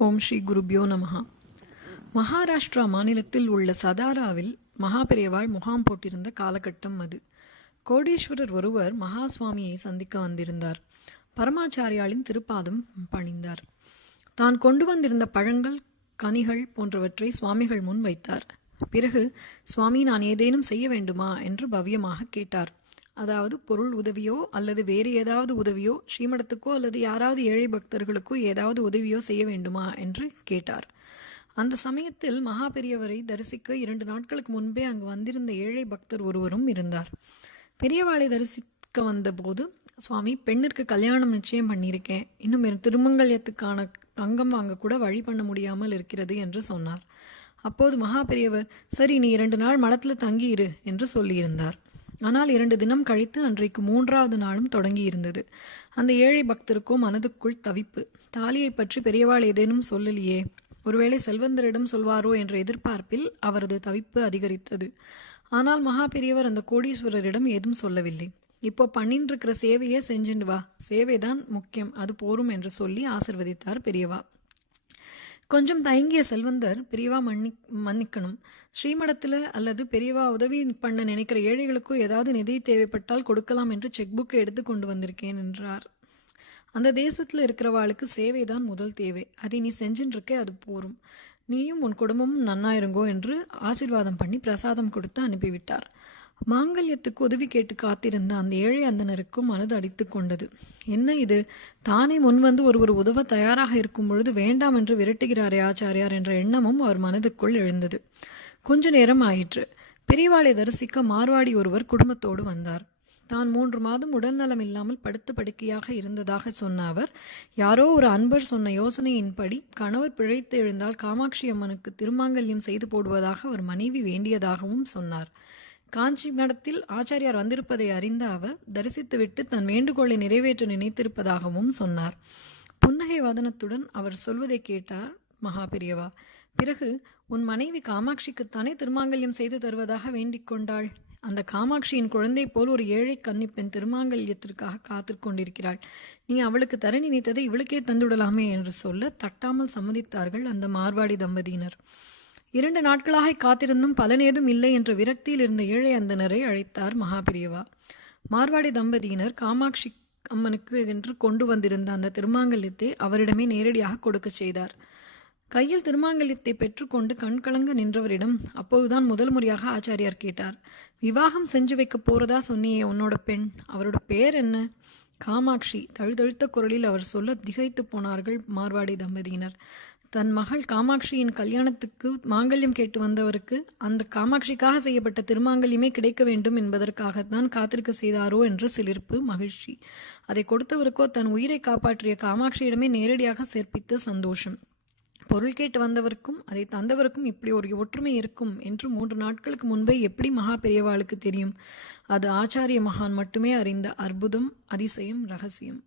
ஓம் ஸ்ரீ குருபியோ நமஹா. மகாராஷ்டிரா மாநிலத்தில் உள்ள சதாராவில் மகாபெரியவாள் முகாம் போட்டிருந்த காலகட்டம் அது. கோடீஸ்வரர் ஒருவர் மகா சுவாமியை சந்திக்க வந்திருந்தார். பரமாச்சாரியாளின் திருப்பாதம் பணிந்தார். தான் கொண்டு வந்திருந்த பழங்கள், கனிகள் போன்றவற்றை சுவாமிகள் முன் வைத்தார். பிறகு, சுவாமி, நான் ஏதேனும் செய்ய வேண்டுமா என்று பவ்யமாக கேட்டார். அதாவது பொருள் உதவியோ அல்லது வேறு ஏதாவது உதவியோ, ஸ்ரீமடத்துக்கோ அல்லது யாராவது ஏழை பக்தர்களுக்கோ ஏதாவது உதவியோ செய்ய வேண்டுமா என்று கேட்டார். அந்த சமயத்தில் மகா பெரியவரை தரிசிக்க 2 நாட்களுக்கு முன்பே அங்கு வந்திருந்த ஏழை பக்தர் ஒருவரும் இருந்தார். பெரியவாளை தரிசிக்க வந்தபோது, சுவாமி, பெண்ணிற்கு கல்யாணம் நிச்சயம் பண்ணியிருக்கேன், இன்னும் என் திருமங்கல்யத்துக்கான தங்கம் வாங்க கூட வழி பண்ண முடியாமல் இருக்கிறது என்று சொன்னார். அப்போது மகா பெரியவர், சரி, நீ 2 நாள் மடத்தில் தங்கியிரு என்று சொல்லியிருந்தார். ஆனால் 2 தினம் கழித்து அன்றைக்கு 3வது நாளும் தொடங்கியிருந்தது. அந்த ஏழை பக்தருக்கோ மனதுக்குள் தவிப்பு. தாலியை பற்றி பெரியவாள் ஏதேனும் சொல்லலையே, ஒருவேளை செல்வந்தரிடம் சொல்வாரோ என்ற எதிர்பார்ப்பில் அவரது தவிப்பு அதிகரித்தது. ஆனால் மகா பெரியவர் அந்த கோடீஸ்வரரிடம் ஏதும் சொல்லவில்லை. இப்போ பண்ணின்னு இருக்கிற சேவையே செஞ்சுண்டு வா, சேவைதான் முக்கியம், அது போரும் என்று சொல்லி ஆசிர்வதித்தார் பெரியவா. கொஞ்சம் தயங்கிய செல்வந்தர், பெரியவா மன்னிக்கணும், ஸ்ரீமடத்தில் அல்லது பெரியவா உதவி பண்ண நினைக்கிற ஏழைகளுக்கோ ஏதாவது நிதி தேவைப்பட்டால் கொடுக்கலாம் என்று செக் புக்கை எடுத்து கொண்டு வந்திருக்கேன் என்றார். அந்த தேசத்தில் இருக்கிறவாளுக்கு சேவைதான் முதல் தேவை, அதை நீ செஞ்சுன்னு இருக்க, அது போரும், நீயும் உன் குடும்பமும் நன்னாயிருங்கோ என்று ஆசீர்வாதம் பண்ணி பிரசாதம் கொடுத்து அனுப்பிவிட்டார். மாங்கல்யத்துக்கு உதவி கேட்டு காத்திருந்த அந்த ஏழை அந்தனருக்கும் மனது அடித்து கொண்டது. என்ன இது, தானே முன்வந்து ஒருவர் உதவ தயாராக இருக்கும் பொழுது வேண்டாம் என்று விரட்டுகிறாரே ஆச்சாரியார் என்ற எண்ணமும் அவர் மனதுக்குள் எழுந்தது. கொஞ்ச நேரம் ஆயிற்று. பெரியவாளை தரிசிக்க மார்வாடி ஒருவர் குடும்பத்தோடு வந்தார். தான் 3 மாதம் உடல்நலம் இல்லாமல் படுத்து படுக்கையாக இருந்ததாக சொன்ன அவர், யாரோ ஒரு அன்பர் சொன்ன யோசனையின்படி கணவர் பிழைத்து எழுந்தால் காமாட்சி அம்மனுக்கு திருமாங்கல்யம் செய்து போடுவதாக அவர் மனைவி வேண்டியதாகவும் சொன்னார். காஞ்சி மடத்தில் ஆச்சாரியார் வந்திருப்பதை அறிந்த அவர் தரிசித்துவிட்டு தன் வேண்டுகோளை நிறைவேற்ற நினைத்திருப்பதாகவும் சொன்னார். புன்னகை வதனத்துடன் அவர் சொல்வதை கேட்டார் மகா பெரியவா. பிறகு, உன் மனைவி காமாட்சிக்குத்தானே திருமாங்கல்யம் செய்து தருவதாக வேண்டிக் கொண்டாள். அந்த காமாட்சியின் குழந்தை போல் ஒரு ஏழை கன்னிப்பெண் திருமாங்கல்யத்திற்காக காத்து கொண்டிருக்கிறாள். நீ அவளுக்கு தர நினைத்ததை இவளுக்கே தந்துவிடலாமே என்று சொல்ல தட்டாமல் சம்மதித்தார்கள் அந்த மார்வாடி தம்பதியினர். 2 நாட்களாக காத்திருந்தும் பலனேதும் இல்லை என்ற விரக்தியில் இருந்த ஏழை அந்தனரை அழைத்தார் மகாபெரியவா. மார்வாடி தம்பதியினர் காமாட்சி அம்மனுக்கு என்று கொண்டு வந்திருந்த அந்த திருமாங்கல்யத்தை அவரிடமே நேரடியாக கொடுக்க செய்தார். கையில் திருமாங்கல்யத்தை பெற்றுக்கொண்டு கண்கலங்க நின்றவரிடம் அப்போதுதான் முதல் முறையாக ஆச்சாரியார் கேட்டார், விவாகம் செஞ்சு வைக்க போறதா சொன்னியே, உன்னோட பெண், அவரோட பேர் என்ன? காமாட்சி. தழுதழுத்த குரலில் அவர் சொல்ல திகைத்து போனார்கள் மார்வாடி தம்பதியினர். தன் மகள் காமாட்சியின் கல்யாணத்துக்கு மாங்கல்யம் கேட்டு வந்தவருக்கு அந்த காமாட்சிக்காக செய்யப்பட்ட திருமாங்கல்யமே கிடைக்க வேண்டும் என்பதற்காகத்தான் காத்திருக்க செய்தாரோ என்ற சிலிர்ப்பு, மகிழ்ச்சி. அதை கொடுத்தவருக்கோ தன் உயிரை காப்பாற்றிய காமாட்சியிடமே நேரடியாக சேர்ப்பித்த சந்தோஷம். பொருள் கேட்டு வந்தவருக்கும் அதை தந்தவருக்கும் இப்படி ஒரு ஒற்றுமை இருக்கும் என்று 3 நாட்களுக்கு முன்பே எப்படி மகா பெரியவாளுக்கு தெரியும்? அது ஆச்சாரிய மகான் மட்டுமே அறிந்த அற்புதம், அதிசயம், ரகசியம்.